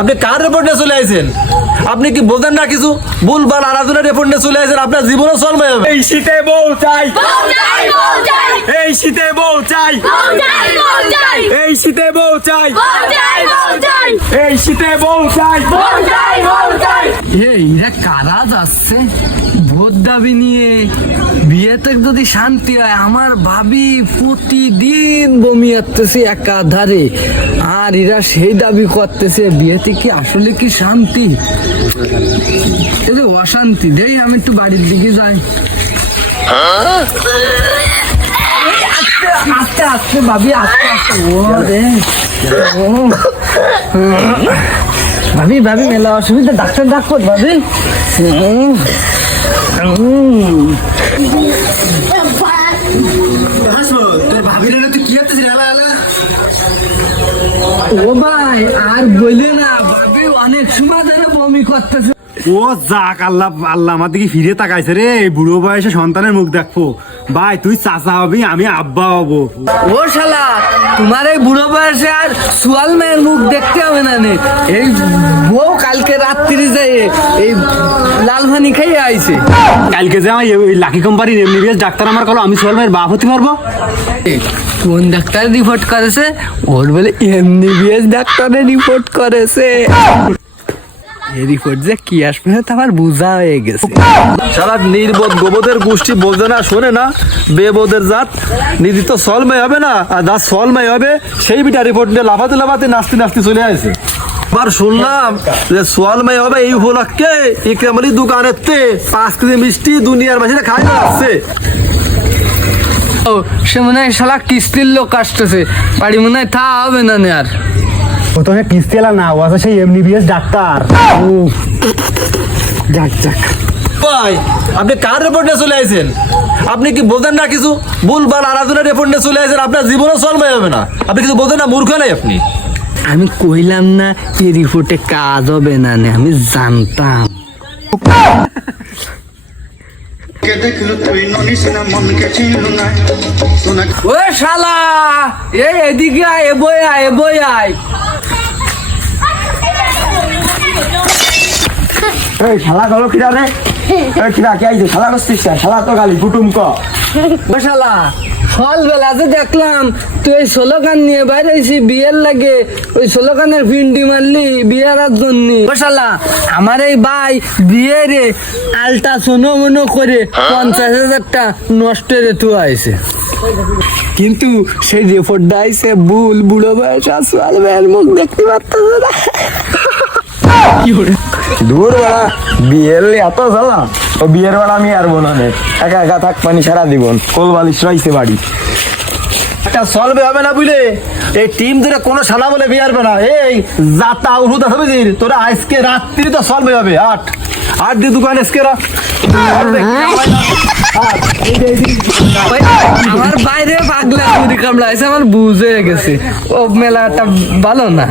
আপনি কার রিপোর্ট নিয়ে চলে আইছেন? আপনি কি বোঝেন না কিছু? ভুলভাল আরাধনার রিপোর্ট নিয়ে চলে আইছেন, আপনার জীবনও চলবে হবে। এই শীতে বউ চাই, এই শীতে বউ চাই, এই শীতে বউ চাই, এই শীতে বউ চাই। এরা কারা যাচ্ছে ভোট দাবি নিয়ে? বিয়েতে যদি শান্তি হয়, আমার ভাবি প্রতিদিন বমি আসতেছে একাধারে, আর এরা সেই দাবি করতেছে বিয়েতে কি আসলে কি শান্তি? অশান্তি দেই, আমি একটু বাড়ির দিকে যাই। আস্তে আস্তে ভাবি, আস্তে আস্তে। ও রে ভাবি, ভাবি মেলা অসুবিধা, ডাক্তার ডাক্তার ভাবি। ও ভাই আর বললে না, ভাবি অনেক সময় ধরে বমি করতেছে। ও যাক, আল্লাহ আল্লাহ আমার দিকে ফিরে তাকাইছে রে। বুড়ো বয়সে সন্তানের মুখ দেখবো। ভাই তুই চাচা হবি, আমি আব্বা হবো। ও শালা, তোমার এই বুড়ো বয়সে আর সোয়াল মেয়ের মুখ দেখতে হবে না নে। এই বউ কালকে রাত্রি যায় এই লাল ভানি খেয়ে আইছে। কালকে যে আমার এই লাকি কোম্পানির এমবিবিএস ডাক্তার আমার কলো আমি সোয়াল মেয়ের বাপ হতে পারবো। কোন ডাক্তার রিপোর্ট করেছে? ওর বলে এমবিবিএস ডাক্তারে রিপোর্ট করেছে। এই রিপোর্ট যে কি আসবে তো আমার বোঝা হয়ে গেছে। সারা নির্বোধ গোবদের গোষ্ঠী বোঝে না, শোনে না, বেবোধের জাত। নিধি তো সলময় হবে না, আর যা সলময় হবে সেই বিটা রিপোর্ট নিয়ে লাফাতে লাফাতে নাচতে নাচতে চলে আসে। আবার শুনলাম যে সোয়ালময় হবে এই উপলক্ষে ইকরামলি দোকানের 5 কেজি মিষ্টি দুনিয়ার মাঝে খাই না আসছে। ও সে মনে হয় শালা কিস্তির লোক আসতেছে, বাড়ি মনে হয় তা হবে না আর। ও তোকে কিস্তি এলা না, ও আছে সেই এমবিবিএস ডাক্তার। যাক যাক ভাই, আপনি কার রিপোর্ট নিয়ে চলে আইছেন? আপনি কি বোঝেন না কিছু? ভুলভাল আরাধনার রিপোর্ট নিয়ে চলে আইছেন, আপনার জীবনও চলবে হবে না। আপনি কিছু বোঝেন না, মূর্খ নাই আপনি। আমি কইলাম না এই রিপোর্টে কাজ হবে না, আমি জানতাম। ও শালা, এই এদিকে আয়, বই আয়, বই আয়। এই শালা গেল কিরা রে? এই কিরা কে আইছে? শালা করছিস? শালা তো গালি কুটুম ক। ও শালা, সকালবেলা যে দেখলাম তুই এই স্লোগান নিয়ে বাইরে হয়েছি বিয়ের লাগে, ওই স্লোগানের ভিন্ডি মারলি বিয়ের জন্য। ও শালা, আমার এই ভাই বিয়ে রে আলটা সোনো মনো করে 50,000 নষ্ট রে তু আইছে, কিন্তু সেই রিপোর্টটা আইছে ভুল। বুড়ো বয়স আসল ভাইয়ের মুখ দেখতে পারতেছে না। দূর বেড়া, বিয়ের এত জ্বালা। ও বিয়ের বেড়া আমি আর বোনা নে, একা একা থাক পানি সারা দিবন, কোল বালিশ রাইছে বাড়ি। এটা সলবে হবে না বুঝলে, এই টিম ধরে কোনো শালা বলে বিয়ে আসবে না। এই যাতা উহুদ হবে যে তোরা আজকে রাত্রি তো সলবে হবে। 8 দিয়ে দোকান আজকে রাত। আমার বাইরে পাগলা কামড়া আছে, আমার বুঝে গেছে ও মেলাটা ভালো না।